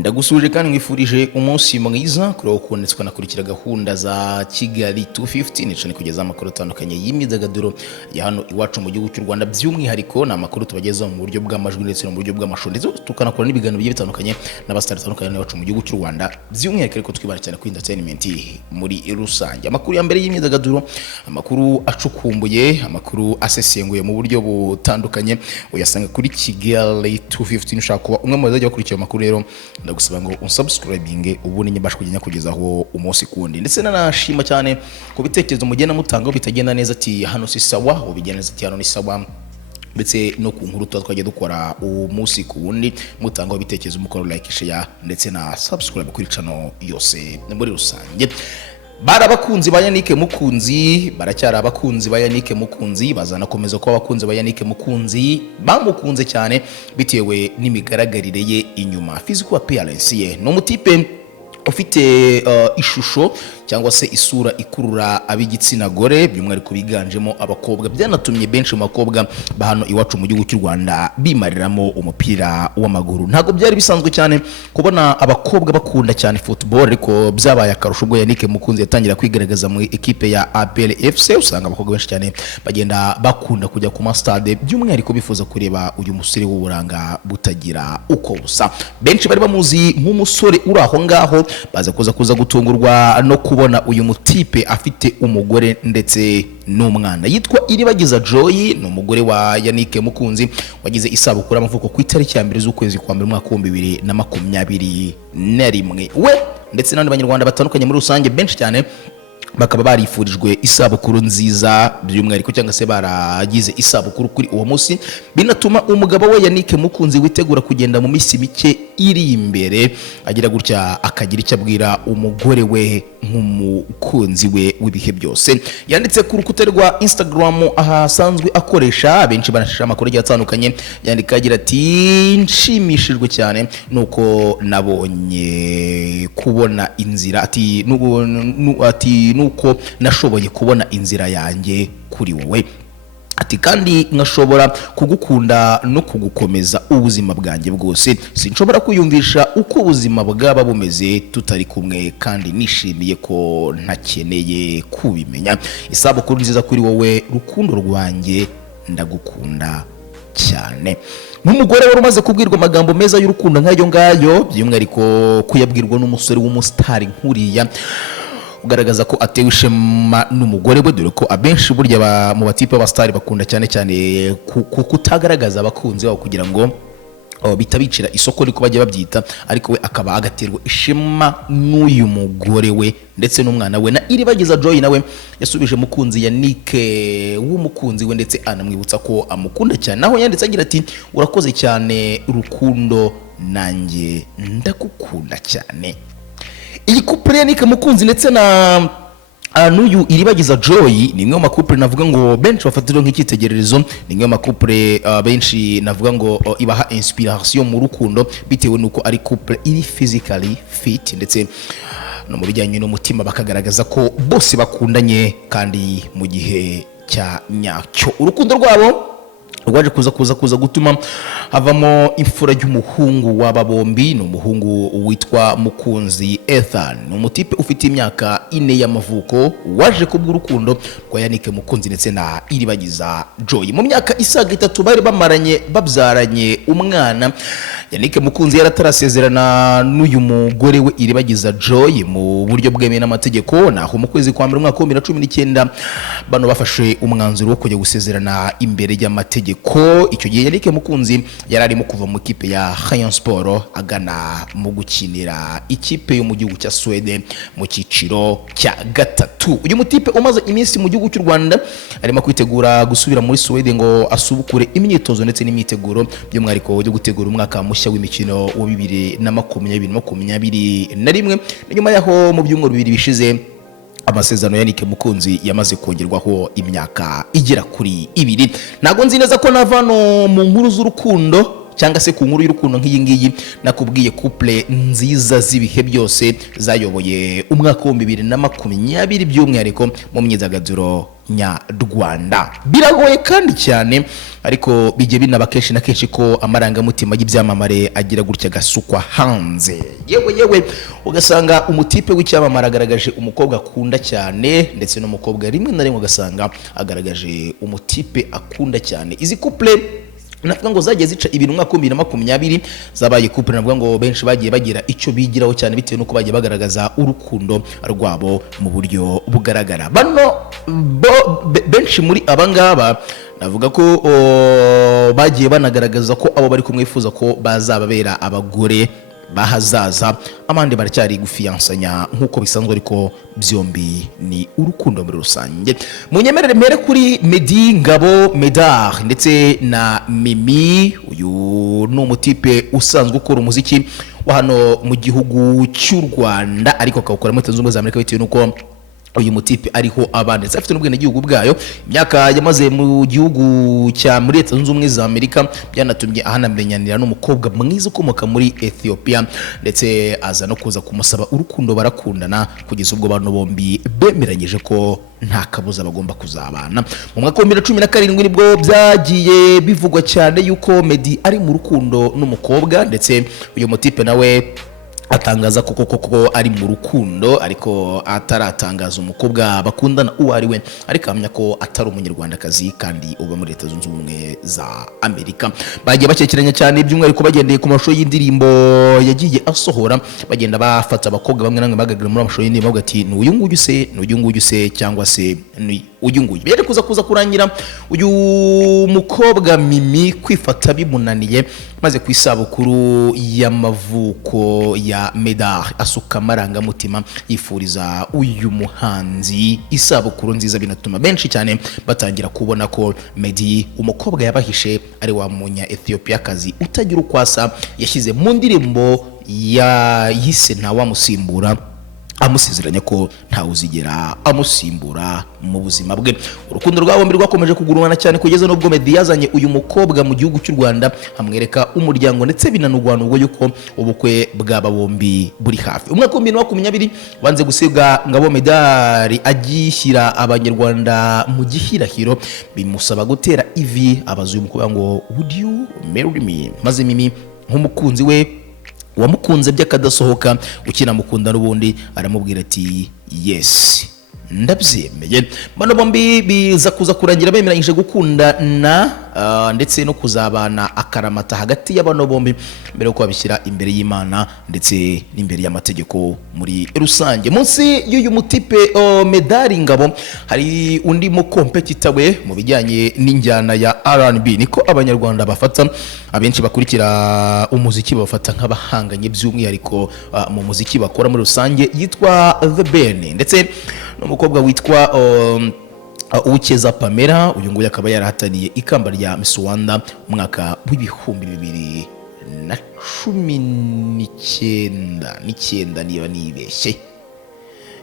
Ndagusuje kandi mwifurije umunsi mwiza kuri ukunditswe nakurikira gahunda za Kigali 250 nicane kugeza amakuru atandukanye y'imyidagaduro ya hano iwacu mu gihugu cy'u Rwanda by'umwihariko na makuru tubageza mu buryo bw'amajwi ndetse no mu buryo bw'amashusho ndetse tukanakora n'ibiganiro bigiye bitandukanye n'abastari batandukanye iwacu mu gihugu cy'u Rwanda by'umwihariko ariko twibara cyane kuri entertainment muri rusange. Amakuru ya mbere y'imyidagaduro, amakuru acukumbuye, amakuru asesenguye mu buryo butandukanye uyasanga kuri Kigali 250. Ushaka kuba umwe mu bazajya bakurikira amakuru rero ndagusaba ngo unsubscribinge ubundi nyibasha kugenda kugezaho umunsi kundi. Ndetse nanashima cyane ku bitekerezo mugenda mutanga bitagenda neza ati hano si sawa, ubigenda neza ati hano ni sawa, ndetse no ku nkuru twagiye dukora umunsi kundi mutanga bitekerezo mukora like, share ndetse na subscribe kuri channel yose muri rusange. Barabakunzi ba Yannick Mukunzi, baracyari abakunzi ba Yannick Mukunzi, bazanakomeza ko abakunzi ba Yannick Mukunzi bamukunze cyane bitewe n'imigaragarire ye inyuma, physical appearance ye. No mutipe ufite ishusho cyangwa se isura ikurura ab'igitsina gore by'umwihariko biganjemo abakobwa, byanatumye benshi mu bakobwa bahano iwacu mu gihugu cy'u Rwanda bimariramo umupira w'amaguru. Ntago byari bisanzwe cyane kubona abakobwa bakunda cyane football, ariko byabaye akarusho ubwo Yannick Mukunzi yatangira kwigaragaza mu equipe ya APR FC. Usanga abakobwa benshi cyane bagenda bakunda kujya ku stade by'umwihariko bifuza kureba uyu musore w'uburanga butagira uko busa. Benshi bari bamuzi nk'umusore uri aho ngaho, baza kuza gutungurwa no kubona uyu mutipe afite umugore ndetse n'umwana. Yitwa Iribagiza Joy, ni umugore wa Yannick Mukunzi wagize isabukuru y'amavuko ku itariki ya 2 z'ukwezi kwa 2 mwaka 2021. We ndetse n'abandi banyarwanda batandukanye muri rusange benshi cyane bakaba barifurijwe isabukuru nziza by'umwihariko cyangwa se baragize isabukuru kuri uwo munsi, binatuma umugabo we Yannick Mukunzi witegura kugenda mu minsi mike iri imbere agira gutya akagira icyo abwira umugore we nk'umukunzi we w'ibihe byose. Yanditse ku rukuta rwa Instagram ahasanzwe akoresha, benshi banashaka amakuru agiye atandukanye, yandika agira ati nshimishijwe cyane nuko nabonye kubona inzira, ati nuko nashoboye kubona inzira yanjye kuri wowe, ati kandi nkashobora kugukunda no kugukomeza ubuzima bwanjye bwose. Sinshobora kwiyumvisha uko ubuzima bwaba bumeze tutari kumwe, kandi nishimiye ko ntakeneye kubimenya. Isabukuru nziza kuri wowe rukundo rwanjye, ndagukunda cyane. N'umugore wari umaze kubwirwa amagambo meza y'urukundo nk'ayo ngayo, by'umwihariko kuyabwirwa n'umusore w'umusitari nkuriya ugaragaza ko atewe ishema n'umugore we, dore ko abenshi burya mu batipe b'abastari bakunda cyane cyane kutagaragaza abakunzi babo kugira ngo bitabicira isoko riko bajya babyita, ariko we akaba agaterwa ishema n'uyu mugore we ndetse n'umwana we. Na Iribagiza Joy nawe yasubije Mukunzi Yannick w'umukunzi we ndetse anamwibutsa ko amukunda cyane, naho yanditse agira ati urakoze cyane rukundo, nanjye ndagukunda cyane. Iyi couple Yannick Mukunzi ndetse na n'uyu Iribagiza Joy ni imwe mu couple navuga ngo benshi bafatira nk'icyitegererezo, ni imwe mu couple benshi navuga ngo ibaha inspiration mu rukundo bitewe nuko ari couple iri physically fit ndetse no mu bijyanye n'umutima bakagaragaza ko bose bakundanye kandi mu gihe cya nyacyo. Urukundo rwabo rwaje kuza gutuma havamo imfura y'umuhungu w'aba bombi, ni umuhungu witwa Mukunzi Ethan, ni umutipe ufite imyaka 4 y'amavuko waje kubw'urukundo rwa Yannick Mukunzi ndetse na Iribagiza Joy. Mu myaka isaga 3 bari bamaranye babyaranye umwana. Yannick Mukunzi yaratarasezerana n'uyu mugore we Iribagiza Joy mu buryo bwemewe n'amategeko, naho mu kwezi kwa 1 mwaka 2019 bano bafashe umwanzuro wo kujya gusezerana imbere y'amategeko. Icyo gihe Yannick Mukunzi yararimo kuva mu ikipe ya Rayon Sport agana mu gukinira ikipe yo mu gihugu cya Sweden mu cyiciro cya 3. Uyu mutipe umaze iminsi mu gihugu cy'u Rwanda arimo kwitegura gusubira muri Sweden ngo asubukure imyitozo ndetse n'imyiteguro by'umwihariko yo gutegura umwaka mushya w'imikino wa 2021. Nyuma yaho mu byumweru 2 bishize amasezerano Yannick Mukunzi yamaze kongerwaho imyaka igera kuri 2. Nago nzi neza ko navano mu nkuru z'urukundo cyangwa se ku nkuru y'urukundo nk'iyi ngiyi nakubwiye couple nziza z'ibihe byose zayoboye umwaka wa 2020 by'umwihariko mu myidagaduro nyarwanda. Biragoye kandi cyane ariko bijye binaba kenshi na kenshi ko amarangamutima y'ibyamamare agira gutya gasukwa hanze. Yewe ugasanga umutipe w'icyamamare agaragaje umukobwa akunda cyane, ndetse n'umukobwa rimwe na rimwe ugasanga agaragaje umutipe akunda cyane. Izi couple navuga ngo zagiye zica ibintu mwaka 2020 zabaye couple navuga ngo benshi bagiye bagira icyo bigiraho cyane bitewe nuko bagiye bagaragaza urukundo rwabo mu buryo bugaragara. Bano benshi muri abangaba navuga ko bagiye banagaragaza ko abo bari kumwifuza ko bazababera abagore bahazaza, amande baracyari gufiansanya nkuko bisanzwe, ariko byombi ni urukundo muri rusange. Munyemerere mpere kuri Meddy Ngabo Medard ndetse na Mimi. Uyu ni umutipe usanzwe ukora umuziki wa hano mu gihugu cy'u Rwanda, ariko akawukora muri Leta Zunze Ubumwe za Amerika bitewe nuko uyu mutipe ariho abanditse afite n'ubwene gihugu bwayo. Imyaka yamaze mu gihugu cya muri Leta Zunze Ubumwe za Amerika byanatumye ahanamenyanira n'umukobwa mwiza ukomoka muri Ethiopia, ndetse aza no kuza kumusaba urukundo, barakundana kugeza ubwo abantu bombi bemeranyije ko nta kabuza bagomba kuzabana. Mu mwaka wa 2017 nibwo byagiye bivugwa cyane yuko Meddy ari mu rukundo n'umukobwa, ndetse uyu mutipe nawe atangaza koko ari mu rukundo, ariko ataratangaza umukobwa bakundana uwo ari we, ariko amenya ko atari umunyarwandakazi kandi uba muri Leta Zunze Ubumwe za Amerika. Bagiye bakekeranya cyane by'umwihariko bagendeye ku mashusho y'indirimbo yagiye asohora, bagenda bafata abakobwa bamwe namwe bagagira muri amashusho y'indirimbo bavuga ati n'uyu nguyu se cyangwa se ni uyu nguyu. Byaje kuza kurangira uyu mukobwa Mimi kwifata bimunaniye, maze ku isabukuru y'amavuko ya Medard asuka amarangamutima yifuriza uyu muhanzi isabukuru nziza, binatuma benshi cyane batangira kubona ko Meddy umukobwa yabahishe ari wa munya Ethiopia kazi utagira ukwasa yashyize mu ndirimbo yise nta wamusimbura, amusezeranya ko ntawuzigera amusimbura mu buzima bwe. Urukundo rwabo mbere rwakomeje kugurumana cyane kugeza n'ubwo Meddy yazanye uyu mukobwa mu gihugu cy'u Rwanda, amwereka umuryango ndetse binanugwana ubwo yuko ubukwe bw'aba bombi buri hafi. Umwaka wa 2020 banze gusiga Ngabo Medard agishyira abanyarwanda mu gihirahiro, bimusaba gutera ivi abaza uyu mukobwa ngo would you marry me, maze Mimi nk'umukunzi we wamukunze by'akadasohoka ukina mukunda n'ubundi aramubwira ati yes ndabyemeye. Bano bombi biza kuza kurangira bemeranyije gukundana ndetse no kuzabana akaramata hagati y'abano bombi mbere yo kubishyira imbere y'Imana ndetse n'imbere y'amategeko muri rusange. Munsi y'uyu mutipe Medard Ngabo hari undi mu competitor we mu bijyanye n'injyana ya R&B, niko abanyarwanda bafata. Abenshi bakurikira umuziki bafata nk'abahanganye by'umwihariko mu muziki bakora muri rusange, yitwa The Ben, ndetse n'umukobwa witwa Uwikeza Pamela. Uyu nguyu akaba yarahataniye ikamba rya Miss Rwanda umwaka w'ibihumbi 2019 niba nibeshye,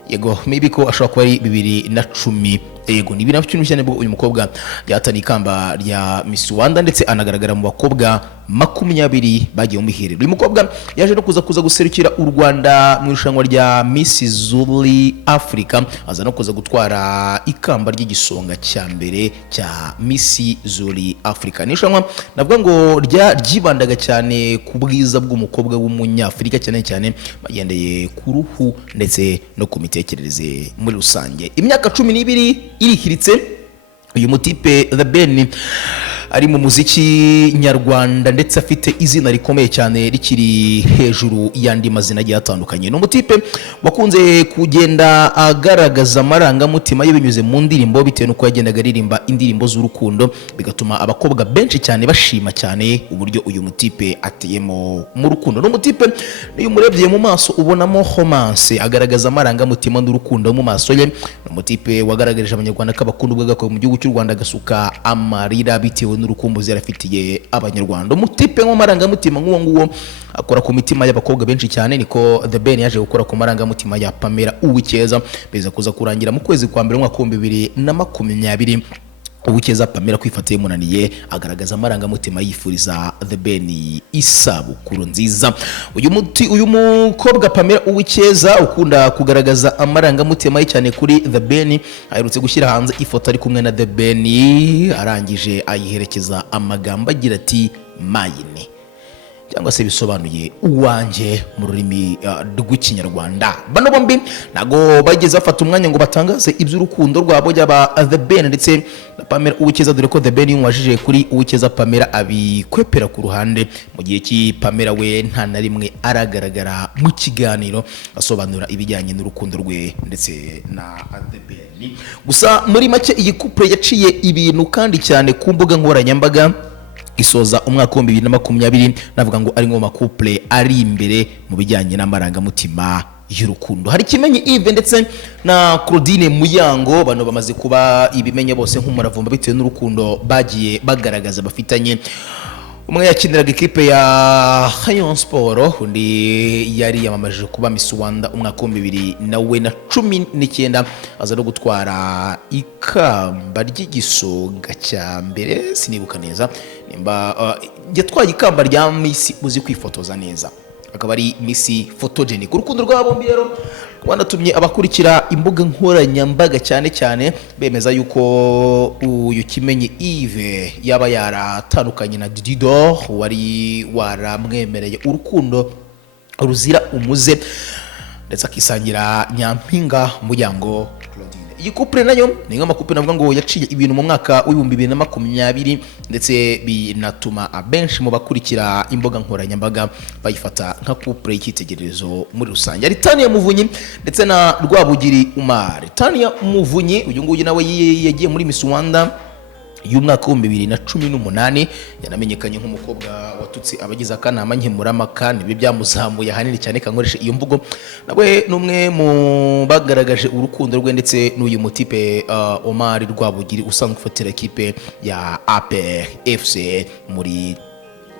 yego maybe ko ashobora kuba ari 2010, yego ni 2010 nibwo uyu mukobwa yahataniye ikamba rya Miss Rwanda, ndetse anagaragara mu bakobwa 20 bagiye mu miherero. Uyu mukobwa yaje no kuza guserukira u Rwanda mu irushanwa rya Miss Zuri Africa, aza no kuza gutwara ikamba ry'igisonga cya mbere cya Miss Zuri Africa. Ni irushanwa navuga ngo ryibandaga cyane ku bwiza bw'umukobwa w'umunyafrika, cyane cyane bagendeye ku ruhu ndetse no ku mitekerereze muri rusange. Imyaka 12 irihiritse uyu mutipe The Ben ari mu muziki nyarwanda, ndetse afite izina rikomeye cyane rikiri hejuru yandi mazina agiye atandukanye. No mutipe wakunze kugenda agaragaza amarangamutima ye binyuze mu ndirimbo, bitewe nuko yagendaga aririmba indirimbo z'urukundo, bigatuma abakobwa benshi cyane bashima cyane uburyo uyu mutipe ateyemo mu rukundo. No mutipe niyo umurebye mu maso ubonamo romance, agaragaza amarangamutima n'urukundo mu maso ye. No mutipe wagaragaje abanyarwanda kabakunda ubwo mu gihugu cy'u Rwanda gasuka amarira bitewe n'urukumbuzi yarafitiye abanyarwanda. Umutipe nk'amarangamutima nk'uwo nguwo akora ku mitima y'abakobwa benshi cyane, niko The Ben yaje gukora ku marangamutima ya Pamela Uwikeza, beza kuza kurangira mu kwezi kwa mbere umwaka wa 2020 Uwukeza Pamela kwifatiye munaniye agaragaza amarangamutima yifuriza The Ben isabukuru nziza. Uyu mukobwa Pamela Uwukeza ukunda kugaragaza amarangamutima cyane kuri The Ben aherutse gushyira hanze ifoto ari kumwe na The Ben arangije ayiherekeza amagambo agira ati mayine, cyangwa se bisobanuye uwanjye mu rurimi rw'ikinyarwanda. Bano bombi nago bageze bafata umwanya ngo batangaze iby'urukundo rwabo y'aba The Ben ndetse na Pamela Uwukeza, dore ko The Ben yumwajije kuri Uwukeza Pamela abikwepera ku ruhande, mu gihe ki Pamela we nta na rimwe aragaragara mu kiganiro asobanura ibijyanye n'urukundo rwe ndetse na The Ben. Gusa muri make iyi couple yaciye ibintu kandi cyane ku mbuga nkoranyambaga isoza umwaka wa 2020 navuga ngo ari ngo makouple ari imbere mu bijyanye n'amarangamutima y'urukundo. Hari Kimenyi Yves ndetse na Claudine Muyango, bano bamaze kuba ibimenye bose nk'umuravumba bitewe n'urukundo bagiye bagaragaza bafitanye. Umwe yakiniraga ikipe ya Rayon Sport, undi yari yamamaje kuba Miss Rwanda umwaka wa 2019 aza no gutwara ikamba ry'igisonga cya mbere, sinibuka neza nimba yatwaye ikamba rya Miss uzi kwifotoza neza, akaba ari Miss photogenic. Urukundo rwa bombi rero wanatumye abakurikira imbuga nkoranyambaga cyane cyane bemeza yuko uyu Kimenyi Yves yaba yaratandukanye na Didor wari waramwemereye urukundo ruzira umuze ndetse akisangira Nyampinga Muyango Claudine. Iyi couple nayo ni nka makupe navuga ngo yaciye ibintu mu mwaka wa 2020 ndetse binatuma abenshi mu bakurikira imbuga nkoranyambaga bayifata nka couple y'ikitegererezo muri rusange. Ari Tania Muvunyi ndetse na Rwabugiri Umar. Tania Muvunyi uyu nguyu nawe yagiye muri Miss Rwanda y'umwaka wa 2018 yanamenyekanye nk'umukobwa watutse abagize akanama nkemurampaka, nibe byamuzamuye ahanini cyane kankoresha iyo mvugo. Nawe numwe mu bagaragaje urukundo rwe ndetse n'uyu mutipe Omar Rwabugiri usanzwe ufatira ekipe ya APR FC muri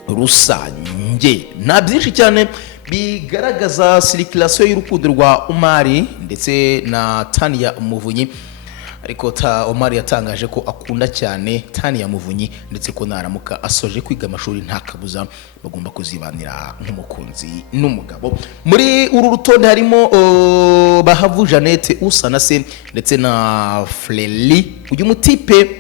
rusange. Nta byinshi cyane bigaragaza circulation y'urukundo rwa Omar ndetse na Tania Muvunyi, ariko Omar yatangaje ko akunda cyane Tania Muvunyi ndetse ko naramuka asoje kwiga amashuri nta kabuza bagomba kuzibanira nk'umukunzi n'umugabo. Muri uru rutonde harimo Bahavu Jeannette Usanase ndetse na Freli, uyu mutipe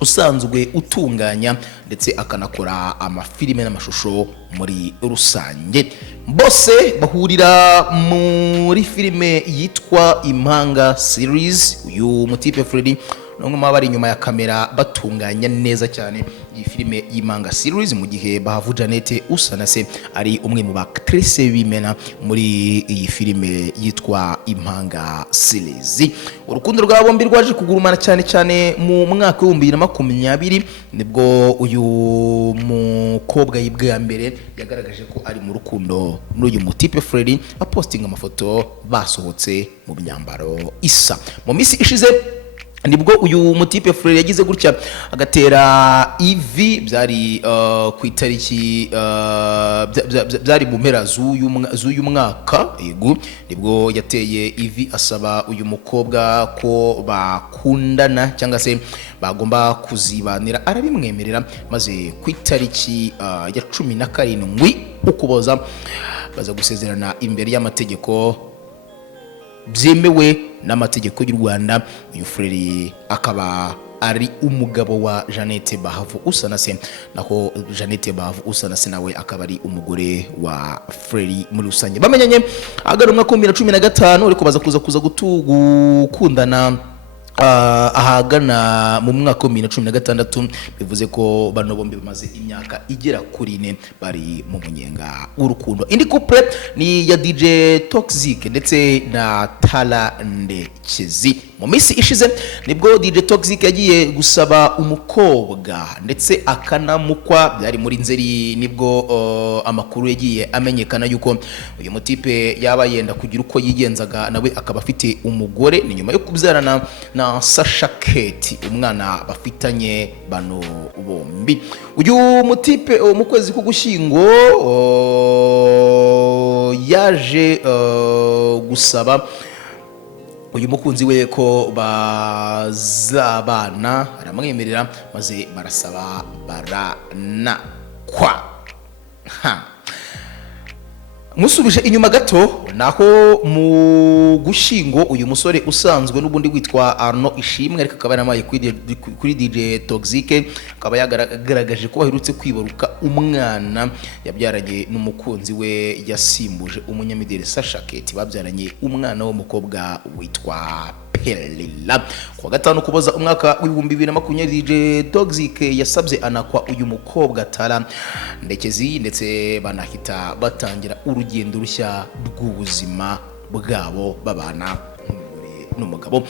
usanzwe utunganya ndetse akanakora amafilime n'amashusho muri rusange. Bose bahurira muri filime yitwa Impanga series. Uyu mutipe Fredi n'umwe mu bari inyuma ya kamera batunganya neza cyane iyi filime y'Impanga series, mu gihe Bahavu Jeannette Usanase ari umwe mu actrice bimena muri iyi filime yitwa Impanga series. Urukundo rwa bombi rwaje kugurumana cyane cyane mu mwaka wa 2020 nibwo uyu mukobwa y'ibwa mbere yagaragaje ko ari mu rukundo n'uyu mutipe Fredi apostinga amafoto basohotse mu myambaro isa. Mu minsi ishize nibwo uyu mutipe Frere yagize gutya agatera ivi, byari ku itariki byari mu mpera z'uyu mwaka, yego nibwo yateye ivi asaba uyu mukobwa ko bakundana cyangwa se bagomba kuzibanira, arabimwemerera maze ku itariki ya 17 Ukuboza baza gusezerana imbere y'amategeko byemewe n'amategeko y'u Rwanda. Uyu Frere akaba ari umugabo wa Jeannette Bahavu Usanase, naho Jeannette Bahavu Usanase nawe akaba ari umugore wa Frere muri rusange. Bamenyanye agara umwaka wa 2015 ariko baza kuza gukundana ahagana mu mwaka wa 2016, bivuze ko bano bombi bamaze imyaka igera kuri 4 bari mu munyenga w'urukundo. Indi couple ni ya DJ Toxic ndetse na Tala Ndekezi. Mu minsi ishize nibwo DJ Toxic yagiye gusaba umukobwa ndetse akanamukwa, byari muri Nzeri nibwo amakuru yagiye amenyekana yuko uyu mutipe yaba yenda kugira uko yigenzaga nawe akaba afite umugore, ni nyuma yo kubyarana na Sasha Kate umwana bafitanye bano bombi. Uyu mutipe mu kwezi k'Ugushyingo yaje gusaba uyu mukunzi we ko bazabana aramwemerera maze barasaba baranakwa. Musubije inyuma gato naho mu gushingo uyu musore usanzwe n'ubundi witwa Arno Ishimwe ariko akaba yaramaye kuri DJ Toxique akaba yagaragaje ko baherutse kwibaruka umwana yabyaranye n'umukunzi we yasimbuje umunyamideli Sasha Keti babyaranye umwana w'umukobwa witwa Perlila. Kwa gatanu kuboza umwaka w'ibihumbi 2020 DJ Toxique yasabye anakwa uyu mukobwa Tara Ndekezi ndetse banahita batangira urugendo rushya rw'ubuzima bwabo babana n'umugabo.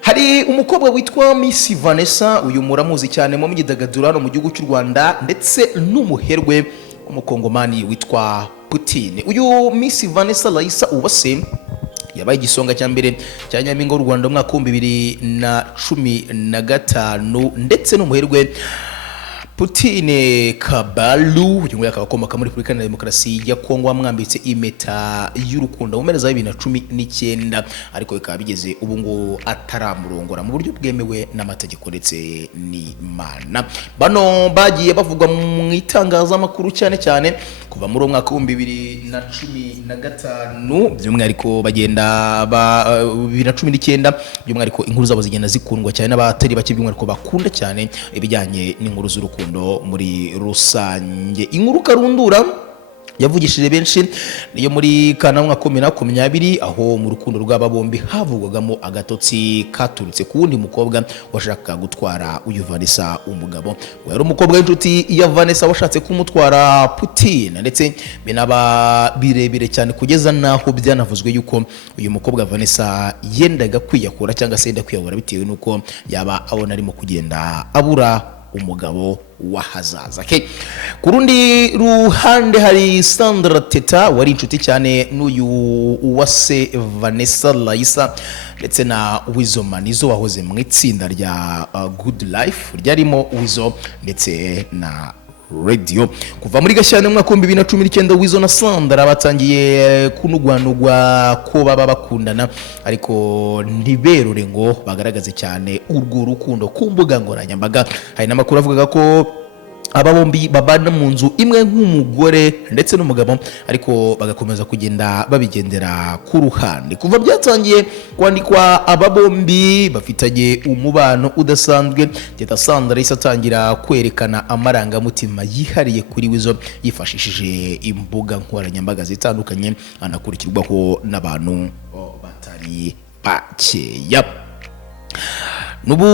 Hari umukobwa witwa Miss Vanessa uyu muramuzi cyane mu myidagaduro hano mu gihugu cy'u Rwanda ndetse n'umuherwe w'umukongomani witwa Putin. Uyu Miss Vanessa Laisa Uwase yabaye igisonga cya mbere cya Nyampinga w'u Rwanda mu mwaka wa 2015 ndetse n'umuherwe Putin Kabalu uyu nguyu akaba akomoka muri Repubulika Iharanira Demokarasi ya Kongo wamwambitse impeta y'urukundo mu mpera za 2019 ariko bikaba bigeze ubu ngo ataramurongora mu buryo bwemewe n'amategeko ndetse n'Imana. Bano bagiye bavugwa mu itangazamakuru cyane cyane kuva muri umwaka wa 2015 by'umwihariko bagenda 2019 by'umwihariko inkuru zabo zigenda zikundwa cyane n'abatari bake by'umwihariko bakunda cyane ibijyanye n'inkuru z'urukundo muri rusange. Inkuru karundura yavugishije benshi niyo muri Kanama 2020 aho mu rukundo rw'aba bombi havugwagamo agatotsi katurutse ku wundi mukobwa washaka gutwara uyu Vanessa umugabo. Wari umukobwa w'inshuti ya Vanessa washatse kumutwara Putin ndetse binaba birebire cyane kugeza naho byanavuzwe yuko uyu mukobwa Vanessa yendaga kwiyakura cyangwa se yenda kwiyahura bitewe nuko yaba abona arimo kugenda abura umugabo wahazaza. Ku rundi ruhande hari Sandra Teta wari inshuti cyane n'uyu Uwase Vanessa Laisa ndetse na Wizo Manizo wahoze mu itsinda rya Good Life ryarimo Wizo ndetse na Radio. Kuva muri Gashyantare mu mwaka wa 2019 Wizo na Sandra batangiye kunugwanugwa ko baba bakundana ariko ntiberure ngo bagaragaze cyane urwo rukundo ku mbuga nkoranyambaga. Hari n'amakuru avuga ko aba bombi babana mu nzu imwe nk'umugore ndetse n'umugabo ariko bagakomeza kugenda babigendera ku ruhande. Kuva byatangiye kwandikwa aba bombi bafitanye umubano udasanzwe, Teta Sandra isatangira kwerekana amarangamutima yihariye kuri Wizo yifashishije imbuga nkoranyambaga zitandukanye anakurikirwaho n'abantu batari bakeya. Nubu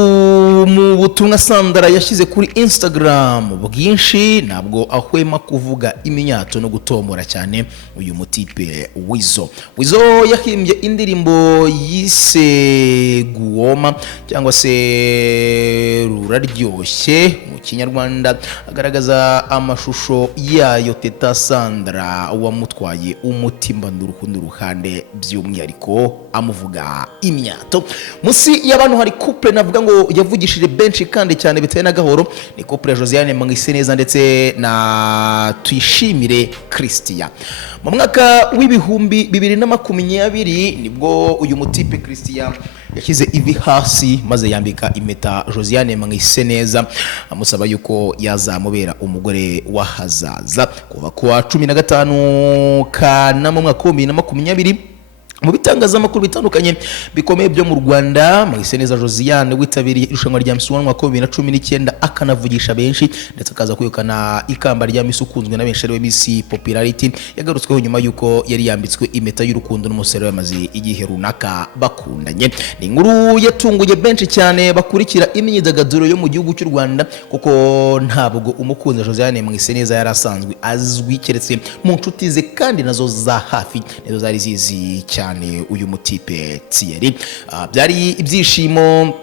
mu butumwa Sandra yashyize kuri Instagram bwinshi ntabwo ahwema kuvuga iminyato no gutomora cyane uyu mutipe Wizo. Wizo yahimbye indirimbo yise Guoma cyangwa se Ruraryoshye mu Kinyarwanda agaragaza amashusho yayo Teta Sandra wamutwaye umutima n'urukundo ruhande by'umwihariko amuvuga imyato. Musi y'abantu hari couple navuga ngo yavugishije benshi kandi cyane bitaye na gahoro ni couple Josiane Mwiseneza ndetse na Tuyishimire Christian. Mu mwaka w'ibihumbi 2020 nibwo uyu mutipe Christian yashyize ivi hasi maze yambika impeta Josiane Mwiseneza amusaba yuko yazamubera umugore wahazaza. Kuva kwa 15 Kanama mu mwaka wa 2020 mu bitangazamakuru bitandukanye bikomeye byo mu Rwanda Mwiseneza Josiane witabiriye irushanwa rya Miss Rwanda 2019 akanavugisha benshi ndetse akaza kwiyukana ikamba rya Miss ukunzwe na benshi ariwe Miss Popularity yagarutsweho nyuma yuko yari yambitswe impeta y'urukundo n'umusore wamaze igihe runaka bakundanye. Ni inkuru yatunguye benshi cyane bakurikira imyidagaduro yo mu gihugu cy'u Rwanda kuko ntabwo umukunzi Josiane Mwiseneza yari asanzwe azwi keretse mu nshuti ze kandi nazo za hafi nizo zari zizi cyane uyu mutipe Thierry. Byari ibyishimo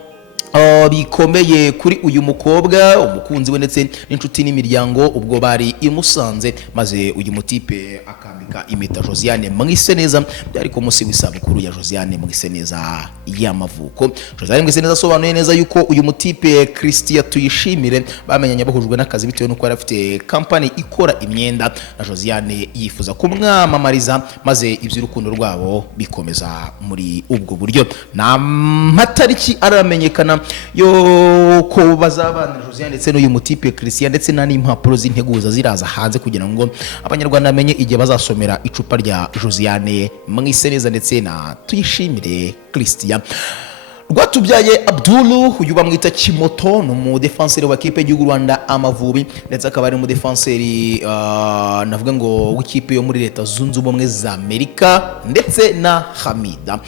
bikomeye kuri uyu mukobwa, umukunzi we ndetse n'inshuti n'imiryango ubwo bari imusanze, maze uyu mutipe akambika impeta Josiane Mwiseneza. Byari ku munsi w'isabukuru ya Josiane Mwiseneza y'amavuko. Josiane Mwiseneza asobanuye neza yuko uyu mutipe Christian Tuyishimire bamenyanye bahujwe n'akazi bitewe n'uko yari afite company ikora imyenda, na Josiane yifuza kumwamamariza, maze iby'urukundo rwabo bikomeza muri ubwo buryo. Na matariki aramenyekana yo ko bazabana Josiane ndetse n'uyu mutipe Christian, ndetse n'impapuro z'integuza ziraza hanze kugira ngo abanyarwanda bamenye igihe bazasomera icupa rya Josiane Mwiseneza ndetse na Tuyishimire Christian. Rwatubyaye Abdul, uyu bamwita Kimoto, ni umudefenseri wa kipe y'u Rwanda Amavubi, ndetse akaba ari umudefenseri navuga ngo w'ikipe yo muri Leta Zunze Ubumwe za Amerika ndetse na Hamida.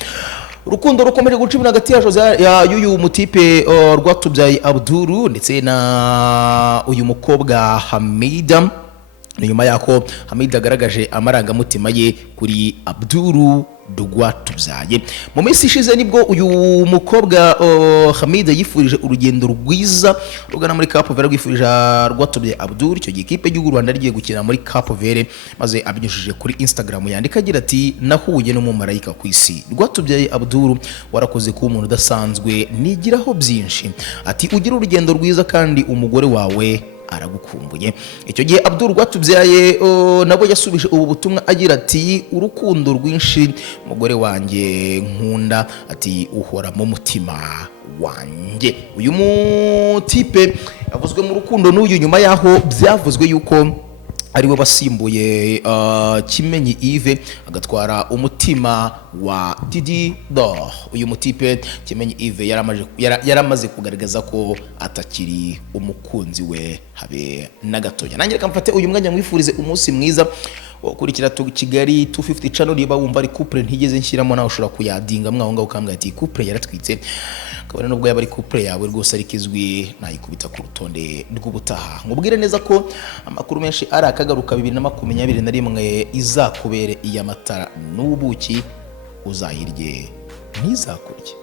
Urukundo rukomeje gucibwa hagati ya y'uyu mutipe Rwatubyaye Abdul ndetse na uyu mukobwa Hamida, nyuma yako Hamida agaragaje amarangamutima ye kuri Abdul Rwatubyaye. Mu minsi ishize nibwo uyu mukobwa Hamida yifurije urugendo rwiza rugana muri Cape Verde, rwifurije Rwatubyaye Abdul icyo gihe ikipe y'u Rwanda rigiye gukina muri Cape Verde, maze abinyujije kuri Instagram yandika agira ati nahuye n'umumarayika ku isi. Rwatubyaye Abdul, warakoze kuba umuntu udasanzwe, nigiraho byinshi. Ati ugira urugendo rwiza kandi umugore wawe aragukumbuye. Icyo gihe Abdul Rwatubyaye nabo yasubije ubu butumwa agira ati urukundo rwinshi umugore wanjye nkunda, ati uhora mu mutima wanjye. Uyu mutipe avuzwe mu rukundo n'uyu nyuma yaho byavuzwe yuko ariwe basimbuye Kimenyi Yves agatwara umutima wa Didi Dor. Uyu mutipe Kimenyi Yves yaramaze kugaragaza ko atakiri umukunzi we habe na gatoya. Nanjye reka mfate uyu mwanya mwifurize umunsi mwiza ukurikira Kigali 250 channel. Niba wumva ari couple ntigeze nshyiramo, nawe ushobora kuyadinga mwaho ngaho ukambwira ati couple yaratwitse, kabone nubwo yaba ari couple yawe rwose ariko izwi, nayikubita ku rutonde rw'ubutaha. Ngubwire neza ko amakuru menshi ari akagaruka 2021 izakubere iy'amatara n'ubuki, uzahirye ntizakurye.